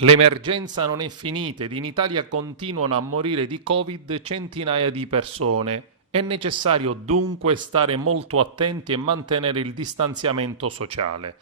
L'emergenza non è finita ed in Italia continuano a morire di Covid centinaia di persone. È necessario dunque stare molto attenti e mantenere il distanziamento sociale.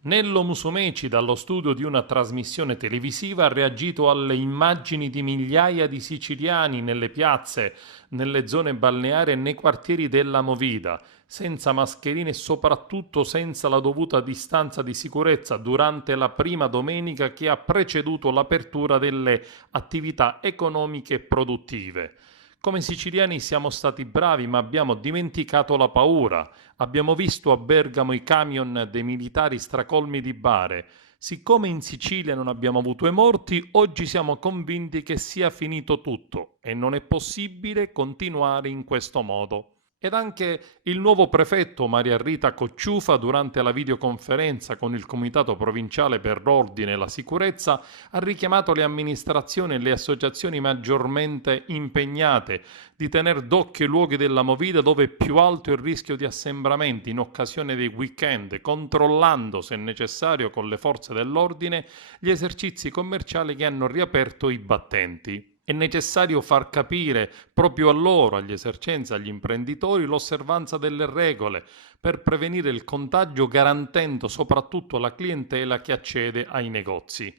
Nello Musumeci, dallo studio di una trasmissione televisiva, ha reagito alle immagini di migliaia di siciliani nelle piazze, nelle zone balneari e nei quartieri della Movida, senza mascherine e soprattutto senza la dovuta distanza di sicurezza durante la prima domenica che ha preceduto l'apertura delle attività economiche e produttive. Come siciliani siamo stati bravi, ma abbiamo dimenticato la paura. Abbiamo visto a Bergamo i camion dei militari stracolmi di bare. Siccome in Sicilia non abbiamo avuto i morti, oggi siamo convinti che sia finito tutto e non è possibile continuare in questo modo. Ed anche il nuovo prefetto Maria Rita Cocciufa, durante la videoconferenza con il Comitato Provinciale per l'Ordine e la Sicurezza, ha richiamato le amministrazioni e le associazioni maggiormente impegnate di tener d'occhio i luoghi della movida dove è più alto il rischio di assembramenti in occasione dei weekend, controllando, se necessario, con le forze dell'ordine gli esercizi commerciali che hanno riaperto i battenti. È necessario far capire proprio a loro, agli esercenti, agli imprenditori, l'osservanza delle regole per prevenire il contagio, garantendo soprattutto la clientela che accede ai negozi.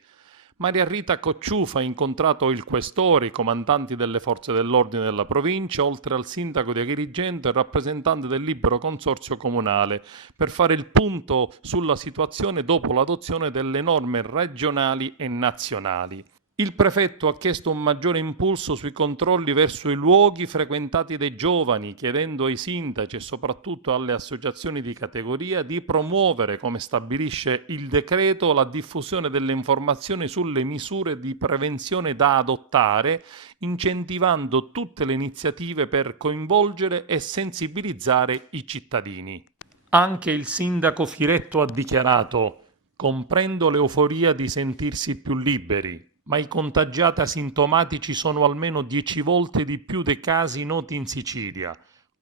Maria Rita Cocciufa ha incontrato il questore, i comandanti delle forze dell'ordine della provincia, oltre al sindaco di Agrigento e il rappresentante del libero consorzio comunale, per fare il punto sulla situazione dopo l'adozione delle norme regionali e nazionali. Il prefetto ha chiesto un maggiore impulso sui controlli verso i luoghi frequentati dai giovani, chiedendo ai sindaci e soprattutto alle associazioni di categoria di promuovere, come stabilisce il decreto, la diffusione delle informazioni sulle misure di prevenzione da adottare, incentivando tutte le iniziative per coinvolgere e sensibilizzare i cittadini. Anche il sindaco Firetto ha dichiarato: comprendo l'euforia di sentirsi più liberi, ma i contagiati asintomatici sono almeno 10 volte di più dei casi noti in Sicilia.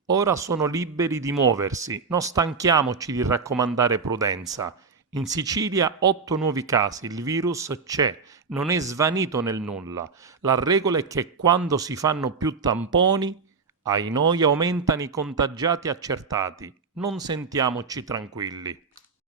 Ora sono liberi di muoversi, non stanchiamoci di raccomandare prudenza. In Sicilia 8 nuovi casi, il virus c'è, non è svanito nel nulla. La regola è che quando si fanno più tamponi, ai noi aumentano i contagiati accertati. Non sentiamoci tranquilli.